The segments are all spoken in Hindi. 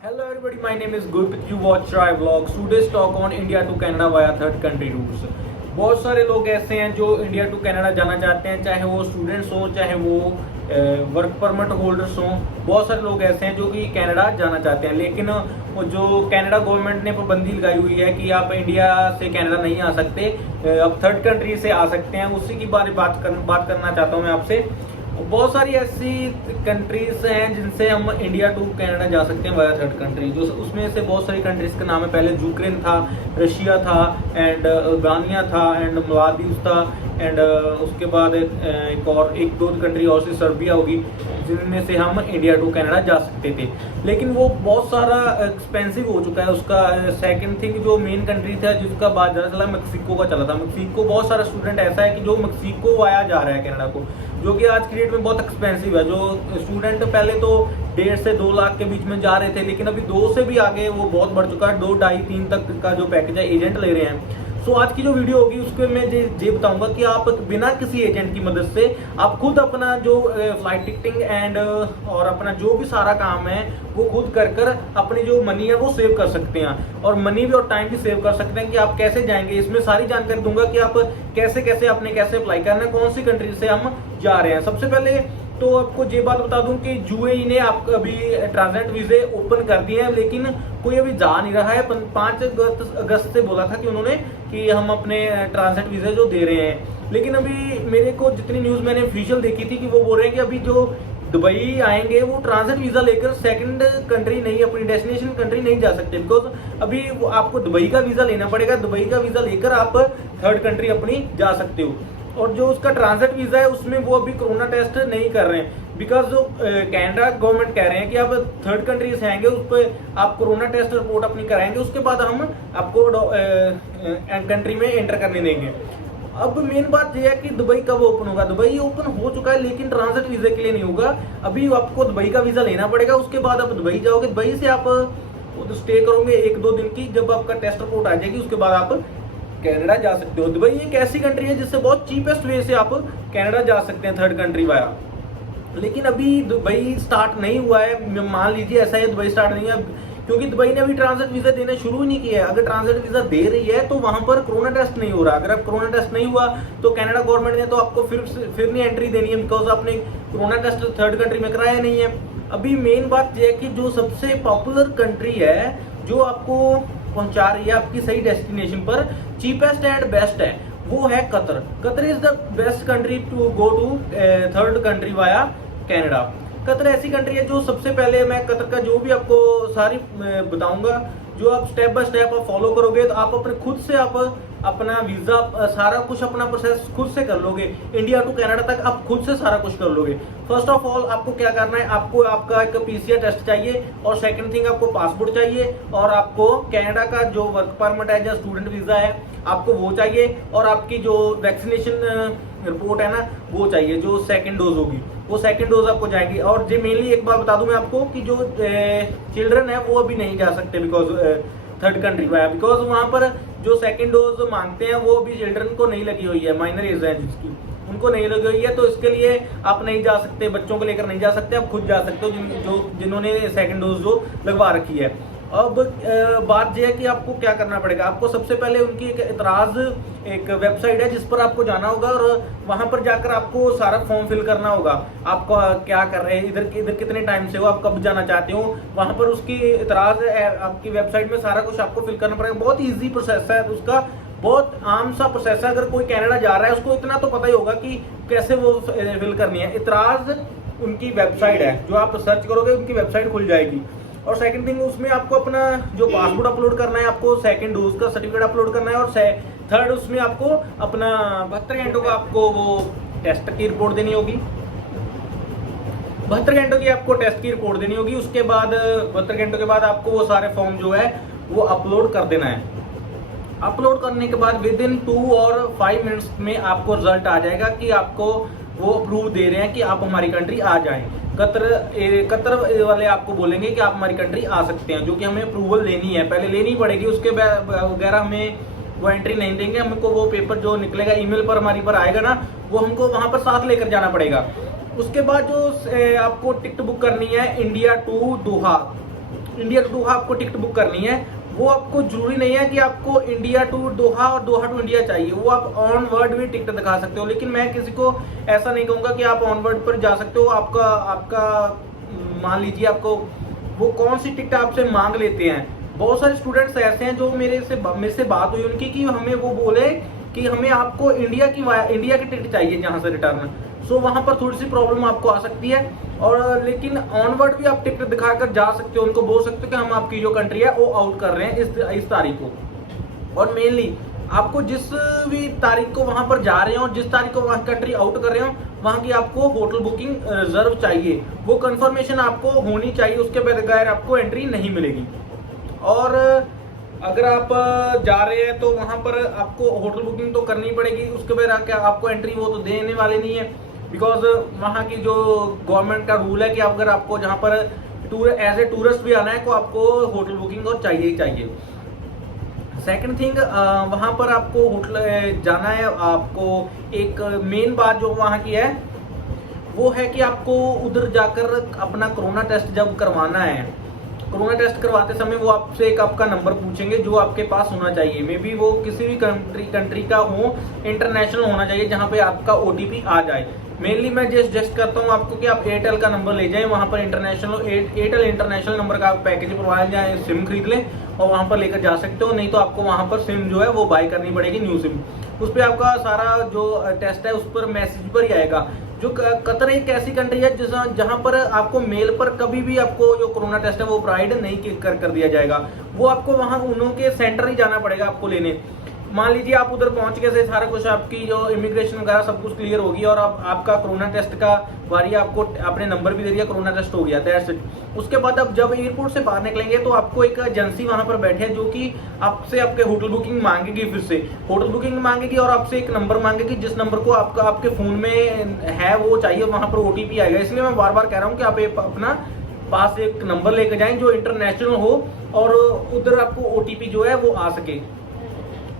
Hello everybody, my name is Gurpreet. You watch Try Vlogs. Today's talk on India to Canada via third country routes. बहुत सारे लोग ऐसे हैं जो इंडिया टू कनाडा जाना चाहते हैं, चाहे वो स्टूडेंट्स हों, चाहे वो वर्क परमिट होल्डर्स हों। बहुत सारे लोग ऐसे हैं जो कि कनाडा जाना चाहते हैं, लेकिन वो जो कनाडा गवर्नमेंट ने पाबंदी लगाई हुई है कि आप इंडिया से कनाडा नहीं आ सकते, अब थर्ड कंट्री से आ सकते हैं। उसी की बात करना चाहता हूँ मैं आपसे। बहुत सारी ऐसी कंट्रीज हैं जिनसे हम इंडिया टू कनाडा जा सकते हैं वाया थर्ड कंट्री। जो उसमें से बहुत सारी कंट्रीज का नाम है। पहले यूक्रेन था, रशिया था, एंड अल्बानिया था, एंड मालदीव्स था, एंड उसके बाद एक दो कंट्री और सी सर्बिया होगी, जिनमें से हम इंडिया टू कनाडा जा सकते थे। लेकिन वो बहुत सारा एक्सपेंसिव हो चुका है। उसका सेकंड थिंग जो मेन कंट्री था जिसका बात ज़्यादा चला, मैक्सिको का चला था। मैक्सिको बहुत सारा स्टूडेंट ऐसा है कि जो मैक्सिको वाया जा रहा है कनाडा को, जो कि आज की डेट में बहुत एक्सपेंसिव है। जो स्टूडेंट पहले तो 1.5 से 2 लाख के बीच में जा रहे थे, लेकिन अभी 2 से भी आगे वो बहुत बढ़ चुका है। 2, 2.5, 3 तक का जो पैकेज है एजेंट ले रहे हैं। सो आज की जो वीडियो होगी उसके मैं ये बताऊंगा कि आप बिना किसी एजेंट की मदद से आप खुद अपना जो फ्लाइट टिकटिंग एंड और अपना जो भी सारा काम है वो खुद कर अपनी जो मनी है वो सेव कर सकते हैं, और मनी भी और टाइम भी सेव कर सकते हैं। कि आप कैसे जाएंगे इसमें सारी जानकारी दूंगा कि आप कैसे अप्लाई करना है, कौन सी कंट्री से हम जा रहे हैं। सबसे पहले तो आपको ये बात बता दूं कि यूएई ने आप अभी ट्रांजिट वीजे ओपन कर दिए हैं, लेकिन कोई अभी जा नहीं रहा है। 5 अगस्त से बोला था कि उन्होंने कि हम अपने ट्रांजिट वीजे जो दे रहे हैं, लेकिन अभी मेरे को जितनी न्यूज मैंने ऑफिशियल देखी थी कि वो बोल रहे हैं कि अभी जो दुबई आएंगे वो ट्रांजिट वीजा लेकर सेकंड कंट्री नहीं, अपनी डेस्टिनेशन कंट्री नहीं जा सकते, बिकॉज अभी आपको दुबई का वीजा लेना पड़ेगा। दुबई का वीजा लेकर आप थर्ड कंट्री अपनी जा सकते हो। और जो उसका ट्रांजिट वीजा है उसमें वो अभी कोरोना टेस्ट नहीं कर रहे हैं, बिकॉज जो कनाडा गवर्नमेंट कह रहे हैं कि आप थर्ड कंट्री से आएंगे उस पर आप कोरोना टेस्ट रिपोर्ट अपनी कराएंगे, उसके बाद हम आपको कंट्री में एंटर करने देंगे। अब मेन बात यह है कि दुबई कब ओपन होगा। दुबई ओपन हो चुका है, लेकिन ट्रांजिट वीजा के लिए नहीं होगा। अभी आपको दुबई का वीजा लेना पड़ेगा, उसके बाद आप दुबई जाओगे। दुबई से आप स्टे करोगे 1-2 दिन की, जब आपका टेस्ट रिपोर्ट आ जाएगी उसके बाद आप कनाडा जा सकते हो। दुबई एक ऐसी कंट्री है जिससे बहुत चीपेस्ट वे से आप कनाडा जा सकते हैं थर्ड कंट्री वाया। लेकिन अभी दुबई स्टार्ट नहीं हुआ है। मान लीजिए ऐसा है, दुबई स्टार्ट नहीं है क्योंकि दुबई ने अभी ट्रांजिट वीजा देना शुरू ही नहीं किया है। अगर ट्रांजिट वीजा दे रही है तो वहां पर कोरोना टेस्ट नहीं हो रहा। अगर आप कोरोना टेस्ट नहीं हुआ तो कनाडा गवर्नमेंट ने तो आपको फिर नहीं एंट्री देनी है, बिकॉज आपने कोरोना टेस्ट थर्ड कंट्री में कराया नहीं है। अभी मेन बात यह है कि जो सबसे पॉपुलर कंट्री है जो आपको पहुंचा रही है आपकी सही डेस्टिनेशन पर, चीपेस्ट एंड बेस्ट है, वो है Qatar. Qatar is the best country to go to third country via Canada. Qatar ऐसी कंट्री है जो सबसे पहले मैं कतर का जो भी आपको सारी बताऊंगा, जो आप स्टेप बाय स्टेप आप फॉलो करोगे तो आप अपने खुद से आप अपना वीजा सारा कुछ अपना प्रोसेस खुद से कर लोगे। इंडिया टू कनाडा तक आप खुद से सारा कुछ कर लोगे। फर्स्ट ऑफ ऑल आपको क्या करना है, आपको आपका एक पीसीआर टेस्ट चाहिए, और सेकंड थिंग आपको पासपोर्ट चाहिए, और आपको कनाडा का जो वर्क परमिट है या स्टूडेंट वीजा है आपको वो चाहिए, और आपकी जो वैक्सीनेशन रिपोर्ट है ना वो चाहिए, जो सेकंड डोज होगी वो सेकंड डोज आपको जाएगी। और जो मेनली एक बात बता दूं मैं आपको कि जो चिल्ड्रन है वो अभी नहीं जा सकते because third country via, because वहां पर जो सेकंड डोज मांगते हैं वो अभी चिल्ड्रन को नहीं लगी हुई है, माइनर एज है जिसकी उनको नहीं लगी हुई है, तो इसके लिए आप नहीं जा सकते, बच्चों को लेकर नहीं जा सकते। आप खुद जा सकते हो जिन्होंने सेकंड डोज जो लगवा रखी है। अब बात यह है कि आपको क्या करना पड़ेगा। आपको सबसे पहले उनकी एक इतराज एक वेबसाइट है जिस पर आपको जाना होगा, और वहां पर जाकर आपको सारा फॉर्म फिल करना होगा। आपको क्या कर रहे हैं, इधर कितने टाइम से हो, आप कब जाना चाहते हो, वहां पर उसकी इतराज आपकी वेबसाइट में सारा कुछ आपको फिल करना पड़ेगा। बहुत ईजी प्रोसेस है उसका, बहुत आम सा प्रोसेस है। अगर कोई कनाडा जा रहा है उसको इतना तो पता ही होगा कि कैसे वो फिल करनी है। इतराज उनकी वेबसाइट है, जो आप सर्च करोगे उनकी वेबसाइट खुल जाएगी। और सेकंड थिंग उसमें आपको अपना जो पासपोर्ट अपलोड करना है, आपको सेकंड डोज का सर्टिफिकेट अपलोड करना है, और थर्ड उसमें आपको अपना 72 घंटों का आपको वो टेस्ट की रिपोर्ट देनी होगी। 72 घंटों की आपको टेस्ट की रिपोर्ट देनी होगी। उसके बाद 72 घंटों के बाद आपको वो सारे फॉर्म जो है वो अपलोड कर देना है। अपलोड करने के बाद विद इन 2 और 5 मिनट्स में आपको रिजल्ट आ जाएगा कि आपको वो अप्रूव दे रहे हैं कि आप हमारी कंट्री आ जाएं। कतर वाले आपको बोलेंगे कि आप हमारी कंट्री आ सकते हैं, जो कि हमें अप्रूवल लेनी है, पहले लेनी पड़ेगी। उसके वगैरह हमें वो एंट्री नहीं देंगे, हमको वो पेपर जो निकलेगा ईमेल पर हमारी पर आएगा ना, वो हमको वहां पर साथ लेकर जाना पड़ेगा। उसके बाद जो आपको टिकट बुक करनी है India to Doha, India to Doha आपको टिकट बुक करनी है, वो आपको जरूरी नहीं है कि आपको इंडिया टू दोहा और दोहा टू इंडिया चाहिए, वो आप ऑन वर्ड भी टिकट दिखा सकते हो। लेकिन मैं किसी को ऐसा नहीं कहूँगा कि आप ऑन वर्ड पर जा सकते हो। आपका मान लीजिए आपको वो कौन सी टिकट आपसे मांग लेते हैं। बहुत सारे स्टूडेंट्स ऐसे हैं जो मेरे से बात हुई उनकी कि हमें वो बोले कि हमें आपको इंडिया की टिकट चाहिए जहाँ से रिटर्न। सो वहाँ पर थोड़ी सी प्रॉब्लम आपको आ सकती है। और लेकिन ऑनवर्ड भी आप टिकट दिखाकर जा सकते हो, उनको बोल सकते हो कि हम आपकी जो कंट्री है वो आउट कर रहे हैं इस तारीख को। और मेनली आपको जिस भी तारीख को वहां पर जा रहे हो, जिस तारीख को वहां कंट्री आउट कर रहे हो, वहां की आपको होटल बुकिंग रिजर्व चाहिए, वो कंफर्मेशन आपको होनी चाहिए, उसके बगैर आपको एंट्री नहीं मिलेगी। और अगर आप जा रहे हैं तो वहां पर आपको होटल बुकिंग तो करनी पड़ेगी, उसके बगैर आपको एंट्री वो तो देने वाले नहीं है, बिकॉज वहाँ की जो गवर्नमेंट का रूल है कि अगर आपको जहाँ पर एज ए टूरिस्ट भी आना है तो आपको होटल बुकिंग और चाहिए ही चाहिए। सेकंड थिंग, वहाँ पर आपको होटल जाना है, आपको एक मेन बात जो वहाँ की है वो है कि आपको उधर जाकर अपना कोरोना टेस्ट जब करवाना है, कोरोना टेस्ट करवाते समय वो आपसे एक आपका नंबर पूछेंगे जो आपके पास होना चाहिए। मे बी वो किसी भी कंट्री का हो, इंटरनेशनल होना चाहिए जहाँ पे आपका OTP आ जाए। मेनली मैं सजेस्ट करता हूँ आपको कि आप एयरटेल का नंबर ले जाएं, वहाँ पर एयरटेल इंटरनेशनल नंबर का पैकेज प्रोवाइड जाए, सिम खरीद लें और वहाँ पर लेकर जा सकते हो। नहीं तो आपको वहाँ पर सिम जो है वो बाय करनी पड़ेगी, न्यू सिम। उस पर आपका सारा जो टेस्ट है उस पर मैसेज पर ही आएगा। जो कतर एक ऐसी कंट्री है जहाँ पर आपको मेल पर कभी भी आपको जो कोरोना टेस्ट है वो प्रोवाइड नहीं कर दिया जाएगा, वो आपको वहाँ उनके सेंटर ही जाना पड़ेगा आपको लेने। मान लीजिए आप उधर पहुंच के से सारा कुछ आपकी जो इमिग्रेशन वगैरह सब कुछ क्लियर होगी और आपका कोरोना टेस्ट का बारी आपको अपने नंबर भी दे दिया, कोरोना टेस्ट हो गया, दैट्स इट। उसके बाद अब जब एयरपोर्ट से बाहर निकलेंगे तो आपको एक एजेंसी वहां पर बैठे है जो कि आपसे आपके होटल बुकिंग मांगेगी, फिर से होटल बुकिंग मांगेगी और आपसे एक नंबर मांगेगी, जिस नंबर को आपके फोन में है वो चाहिए, वहां पर OTP आएगा। इसलिए मैं बार बार कह रहा हूँ कि आप अपना पास एक नंबर लेकर जाएं जो इंटरनेशनल हो और उधर आपको OTP जो है वो आ सके।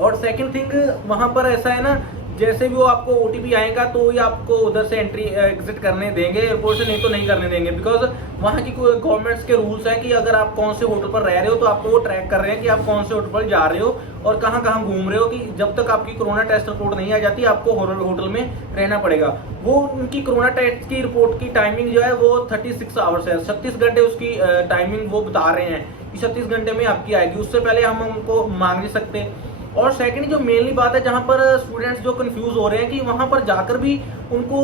और सेकंड थिंग, वहां पर ऐसा है ना, जैसे भी वो आपको OTP आएगा तो ये आपको उधर से एंट्री एग्जिट करने देंगे एयरपोर्ट से, नहीं तो नहीं करने देंगे। बिकॉज वहाँ की गवर्नमेंट्स के रूल्स हैं कि अगर आप कौन से होटल पर रह रहे हो तो आपको वो ट्रैक कर रहे हैं कि आप कौन से होटल पर जा रहे हो और कहाँ कहाँ घूम रहे हो, कि जब तक आपकी कोरोना टेस्ट रिपोर्ट नहीं आ जाती आपको होटल में रहना पड़ेगा। वो उनकी कोरोना टेस्ट की रिपोर्ट की टाइमिंग जो है वो 36 आवर्स है, 36 घंटे उसकी टाइमिंग वो बता रहे हैं कि 36 घंटे में आपकी आएगी, उससे पहले हम उनको मांग नहीं सकते। और सेकंड जो मेनली बात है जहां पर स्टूडेंट्स जो कंफ्यूज हो रहे हैं कि वहां पर जाकर भी उनको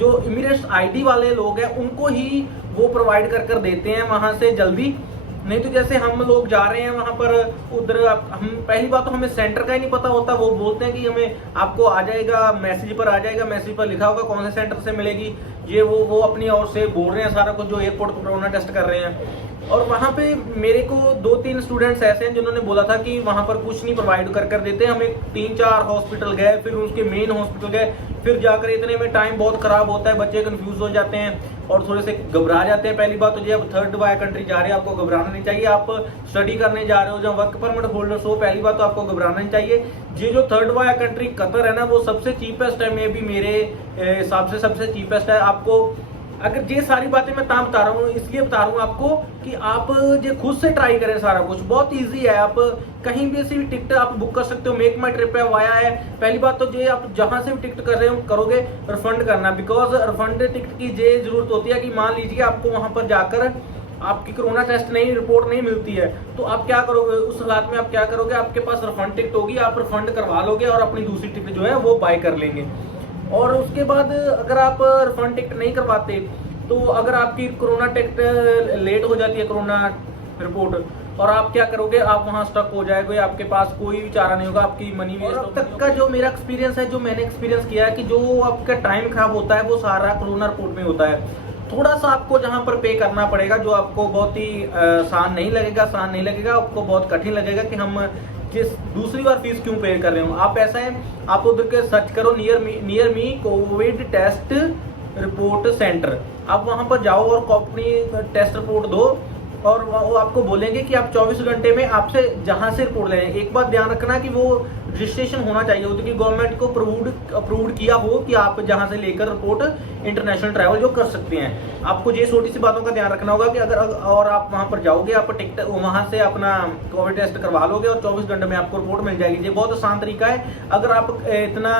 जो इमिग्रेशन ID वाले लोग हैं उनको ही वो प्रोवाइड कर देते हैं वहां से जल्दी। नहीं तो जैसे हम लोग जा रहे हैं वहां पर, उधर हम पहली बात तो हमें सेंटर का ही नहीं पता होता, वो बोलते हैं कि हमें आपको आ जाएगा, मैसेज पर आ जाएगा, मैसेज पर लिखा होगा कौन से सेंटर से मिलेगी, ये वो अपनी ओर से बोल रहे हैं सारा कुछ जो एयरपोर्ट पर कोरोना टेस्ट कर रहे हैं। और वहाँ पे मेरे को 2-3 स्टूडेंट्स ऐसे हैं जिन्होंने बोला था कि वहाँ पर कुछ नहीं प्रोवाइड कर देते, हमें 3-4 हॉस्पिटल गए, फिर उसके मेन हॉस्पिटल गए, फिर जाकर इतने में टाइम बहुत खराब होता है, बच्चे कंफ्यूज हो जाते हैं और थोड़े से घबरा जाते हैं। पहली बात तो ये, अब थर्ड वायर कंट्री जा रहे हैं आपको घबराना नहीं चाहिए, आप स्टडी करने जा रहे हो, जब वर्क परमिट होल्डर्स हो, पहली बात तो आपको घबराना नहीं चाहिए। ये जो थर्ड वायर कंट्री कतर है ना, वो सबसे चीपेस्ट है, मे बी मेरे हिसाब से सबसे चीपेस्ट है। आपको अगर ये सारी बातें मैं बता रहा हूँ इसलिए बता रहा हूँ आपको कि आप ये खुद से ट्राई करें, सारा कुछ बहुत इजी है, आप कहीं भी से भी टिकट आप बुक कर सकते हो। मेक माई ट्रिप है, वाया है। पहली बात तो ये, आप जहां से भी टिकट कर रहे हो करोगे रिफंड करना, बिकॉज रिफंड टिकट की ये जरूरत होती है कि मान लीजिए आपको वहां पर जाकर आपकी कोरोना टेस्ट नहीं रिपोर्ट नहीं मिलती है तो आप क्या करोगे, उस हालात में आप क्या करोगे, आपके पास रिफंड टिकट होगी, आप रिफंड करवा लोगे और अपनी दूसरी टिकट जो है वो बाय कर लेंगे। और उसके बाद अगर आप रिफंड टिकट नहीं करवाते तो अगर आपकी कोरोना टिकट लेट हो जाती है, कोरोना रिपोर्ट, और आप क्या करोगे, आप वहां स्टक हो जाएंगे, आपके पास कोई भी चारा नहीं होगा, आपकी मनी वेस्ट। अब तक का जो मेरा एक्सपीरियंस है, जो मैंने एक्सपीरियंस किया है कि जो आपका टाइम खराब होता है वो सारा कोरोना रिपोर्ट में होता है। थोड़ा सा आपको जहां पर पे करना पड़ेगा, जो आपको बहुत ही आसान नहीं लगेगा, आपको बहुत कठिन लगेगा कि हम जिस दूसरी बार फीस क्यों पे कर रहे हो। आप ऐसा है, आप उधर के सर्च करो near me covid test report centre, आप वहां पर जाओ और अपनी टेस्ट रिपोर्ट दो और वो आपको बोलेंगे कि आप 24 घंटे में आपसे जहां से रिपोर्ट लें। एक बात ध्यान रखना कि वो रजिस्ट्रेशन होना चाहिए होती कि गवर्नमेंट को अप्रूव्ड किया हो कि आप जहां से लेकर रिपोर्ट इंटरनेशनल ट्रैवल जो कर सकते हैं। आपको ये छोटी सी बातों का ध्यान रखना होगा कि अगर और आप वहां पर जाओगे, आप टिकट वहां से अपना कोविड टेस्ट करवा लोगे और 24 घंटे में आपको रिपोर्ट मिल जाएगी। ये बहुत आसान तरीका है। अगर आप इतना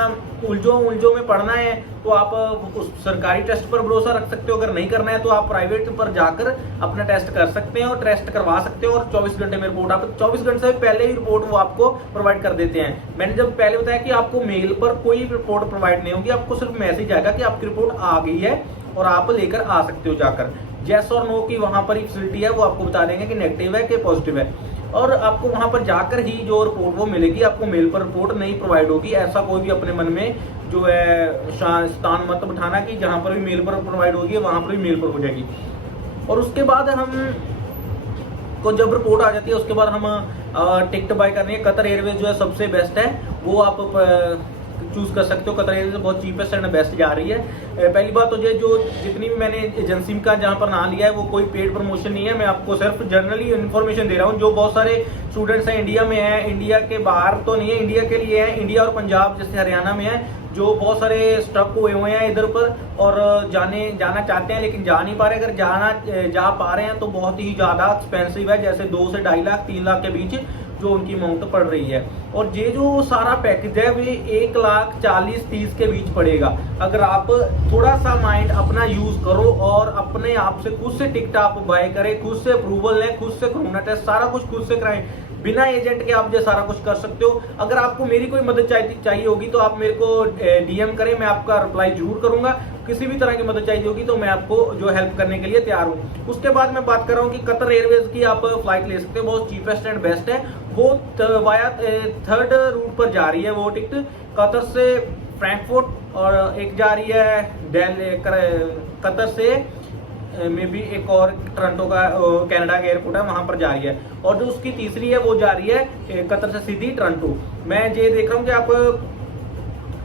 उलझों में पढ़ना है तो आप उस सरकारी टेस्ट पर भरोसा रख सकते हो, अगर नहीं करना है तो आप प्राइवेट पर जाकर अपना टेस्ट कर सकते हैं और टेस्ट करवा सकते हो और 24 घंटे में रिपोर्ट, आप 24 घंटे से पहले ही रिपोर्ट वो आपको प्रोवाइड कर देते हैं। मैंने जब पहले बताया कि आपको मेल पर कोई रिपोर्ट प्रोवाइड नहीं होगी, आपको सिर्फ मैसेज आएगा कि आपकी रिपोर्ट आ गई है और आप लेकर आ सकते हो जाकर। यस और नो की वहां पर फैसिलिटी है, वो आपको बता देंगे कि नेगेटिव है कि पॉजिटिव है, और आपको वहां पर जाकर ही जो रिपोर्ट वो मिलेगी। आपको मेल पर रिपोर्ट नहीं प्रोवाइड होगी। ऐसा कोई भी अपने मन में जो है स्थान मत बिठाना कि जहां पर भी मेल पर प्रोवाइड होगी वहां पर भी मेल पर हो जाएगी। और उसके बाद हम को जब रिपोर्ट आ जाती है उसके बाद हम टिकट बाय करनी है। कतर एयरवेज जो है सबसे बेस्ट है, वो आप चूज कर सकते हो। कतर एयरवेज बहुत चीपेस्ट एंड बेस्ट जा रही है। पहली बात तो ये जो जितनी भी मैंने एजेंसी का जहां पर नाम लिया है वो कोई पेड प्रमोशन नहीं है, मैं आपको सिर्फ जनरली इन्फॉर्मेशन दे रहा हूं। जो बहुत सारे स्टूडेंट्स हैं इंडिया में हैं, इंडिया के बाहर तो नहीं है, इंडिया के लिए है, इंडिया और पंजाब जैसे हरियाणा में है, जो बहुत सारे स्टक हुए हुए हैं इधर पर और जाना चाहते हैं लेकिन जा नहीं पा रहे। अगर जा पा रहे हैं तो बहुत ही ज्यादा एक्सपेंसिव है, जैसे 2 से 2.5 लाख 3 लाख के बीच जो उनकी अमाउंट पड़ रही है। और ये जो सारा पैकेज है वे 1,40,30 के बीच पड़ेगा। अगर आप थोड़ा सा माइंड अपना यूज करो और अपने आप से खुद से टिकट आप बाय करें, खुद से अप्रूवल लें, खुद से कोरोना टेस्ट सारा कुछ खुद से कराएं, बिना एजेंट के आप ये सारा कुछ कर सकते हो। अगर आपको मेरी कोई मदद चाहिए होगी तो आप मेरे को डीएम करें, मैं आपका रिप्लाई जरूर करूंगा। किसी भी तरह की मदद चाहिए होगी तो मैं आपको जो हेल्प करने के लिए तैयार हूं। उसके बाद मैं बात कर रहा हूं कि कतर एयरवेज की आप फ्लाइट ले सकते हो, बहुत चीपेस्ट एंड बेस्ट है। वो वाया 3rd रूट पर जा रही है वो टिकट, कतर से फ्रैंकफर्ट, और एक जा रही है कतर से में भी एक और टोरंटो का कनाडा का एयरपोर्ट है वहां पर जा रही है, और जो उसकी तीसरी है वो जा रही है कतर से सीधी टोरंटो। मैं ये देख रहा हूँ कि आप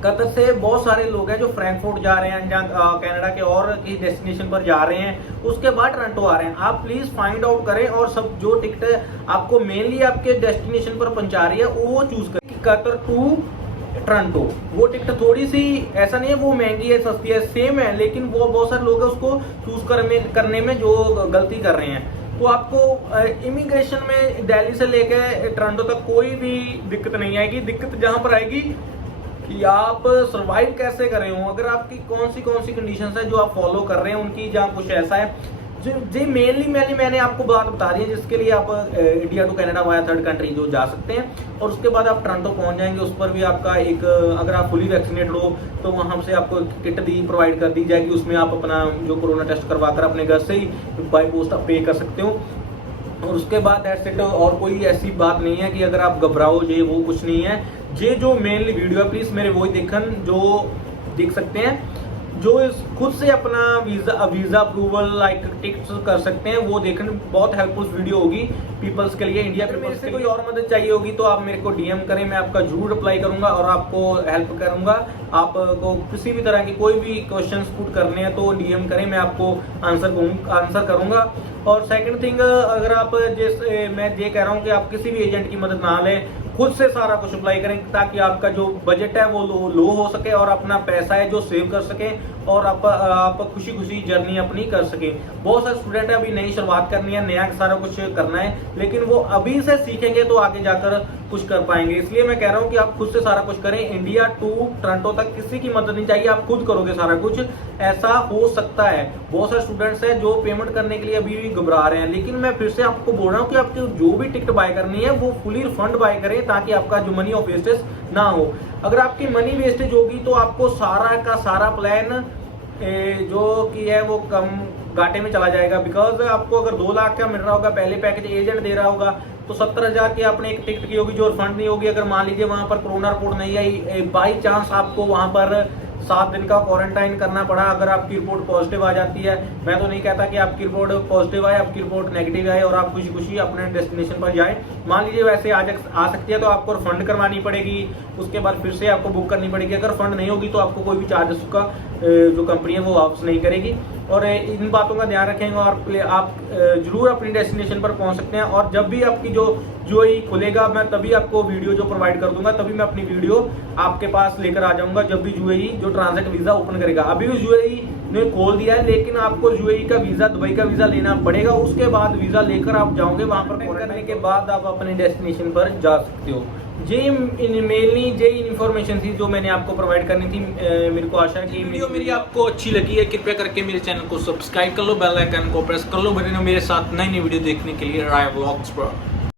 कतर से बहुत सारे लोग हैं जो फ्रैंकफर्ट जा रहे हैं, कनाडा के और किसी डेस्टिनेशन पर जा रहे हैं, उसके बाद टोरंटो आ रहे हैं। आप प्लीज फाइंड आउट करें और सब जो टिकट आपको मेनली आपके डेस्टिनेशन पर पहुंचा रही है वो चूज करें। कतर टू टोरंटो वो टिकट थोड़ी सी ऐसा नहीं है वो महंगी है सस्ती है, सेम है, लेकिन वो बहुत सारे लोग हैं उसको चूज करने में जो गलती कर रहे हैं। तो आपको इमिग्रेशन में दिल्ली से लेकर टोरंटो तक कोई भी दिक्कत नहीं आएगी। दिक्कत जहां पर आएगी कि आप सरवाइव कैसे कर रहे हो, अगर आपकी कौन सी कंडीशंस है जो आप फॉलो कर रहे हैं उनकी, जहां कुछ ऐसा है जी मेनली मैंने आपको बात बता दी है जिसके लिए आप India to Canada via 3rd country जो जा सकते हैं। और उसके बाद आप टोरंटो पहुंच जाएंगे, उस पर भी आपका एक अगर आप फुली वैक्सीनेटेड हो तो वहां से आपको किट प्रोवाइड कर दी जाएगी, उसमें आप अपना जो कोरोना टेस्ट करवाकर अपने घर से ही बाय पोस्ट आप पे कर सकते हो। और उसके बाद दैट्स इट, और कोई ऐसी बात नहीं है कि अगर आप घबराओ, ये वो कुछ नहीं है। ये जो मेनली वीडियो है प्लीज मेरे वही देखन जो देख सकते हैं, जो खुद से अपना वीजा अप्रूवल लाइक टिकट्स कर सकते हैं, वो देखने बहुत हेल्पफुल वीडियो होगी पीपल्स के लिए, इंडिया के मेरे से कोई और मदद चाहिए होगी तो आप मेरे को डीएम करें, मैं आपका जरूर रिप्लाई करूंगा और आपको हेल्प करूंगा। आपको किसी भी तरह की कोई भी क्वेश्चंस पुट करने हैं तो डीएम करें, मैं आपको आंसर करूंगा। और सेकंड थिंग, अगर आप जैसे मैं ये कह रहा हूँ कि आप किसी भी एजेंट की मदद ना लें, खुद से सारा कुछ अप्लाई करें ताकि आपका जो बजट है वो लो हो सके और अपना पैसा है जो सेव कर सके और आप खुशी खुशी जर्नी अपनी कर सके। बहुत सारे स्टूडेंट है अभी नई शुरुआत करनी है, नया सारा कुछ करना है, लेकिन वो अभी से सीखेंगे तो आगे जाकर कुछ कर पाएंगे। इसलिए मैं कह रहा हूँ कि आप खुद से सारा कुछ करें। इंडिया टू टोरंटो तक किसी की मदद नहीं चाहिए, आप खुद करोगे सारा कुछ, ऐसा हो सकता है। बहुत सारे स्टूडेंट्स हैं जो पेमेंट करने के लिए अभी भी घबरा रहे हैं, लेकिन मैं फिर से आपको बोल रहा हूँ कि आपकी जो भी टिकट बाय करनी है वो फुली रिफंड बाय करें ताकि आपका जो मनी ऑफ वेस्टेज ना हो। अगर आपकी मनी वेस्टेज होगी तो आपको सारा का सारा प्लान जो कि है वो कम घाटे में चला जाएगा। बिकॉज आपको अगर 2 लाख का मिल रहा होगा पहले पैकेज, एजेंट दे रहा होगा तो 70,000 की आपने एक टिकट की होगी जो रिफंड नहीं होगी। अगर मान लीजिए वहां पर कोरोना रिपोर्ट नहीं आई, बाई चांस आपको वहां पर 7 दिन का क्वारंटाइन करना पड़ा, अगर आपकी रिपोर्ट पॉजिटिव आ जाती है, मैं तो नहीं कहता कि आपकी रिपोर्ट पॉजिटिव आए, आपकी रिपोर्ट नेगेटिव आए और आप खुशी खुशी अपने डेस्टिनेशन पर जाए, मान लीजिए वैसे आ सकती है तो आपको रिफंड करवानी पड़ेगी, उसके बाद फिर से आपको बुक करनी पड़ेगी। अगर फंड नहीं होगी तो आपको कोई भी चार्जेस का जो कंपनी है वो वापस नहीं करेगी। और इन बातों का ध्यान रखेंगे और आप जरूर अपनी डेस्टिनेशन पर पहुंच सकते हैं। और जब भी आपकी जो यूएई खुलेगा मैं तभी आपको वीडियो जो प्रोवाइड कर दूंगा, तभी मैं अपनी वीडियो आपके पास लेकर आ जाऊंगा जब भी यूएई जो ट्रांजिट वीजा ओपन करेगा। अभी भी यूएई ने खोल दिया है, लेकिन आपको यूएई का वीजा, दुबई का वीजा लेना पड़ेगा। उसके बाद वीजा लेकर आप जाओगे, वहां पर करने के बाद आप अपने डेस्टिनेशन पर जा सकते हो। ये इन्फॉर्मेशन थी जो मैंने आपको प्रोवाइड करनी थी। मेरे को आशा है कि वीडियो मेरी आपको अच्छी लगी है। कृपया करके मेरे चैनल को सब्सक्राइब कर लो, बेल आइकन को प्रेस कर लो, बने रहो मेरे साथ नई वीडियो देखने के लिए राय व्लॉग्स पर।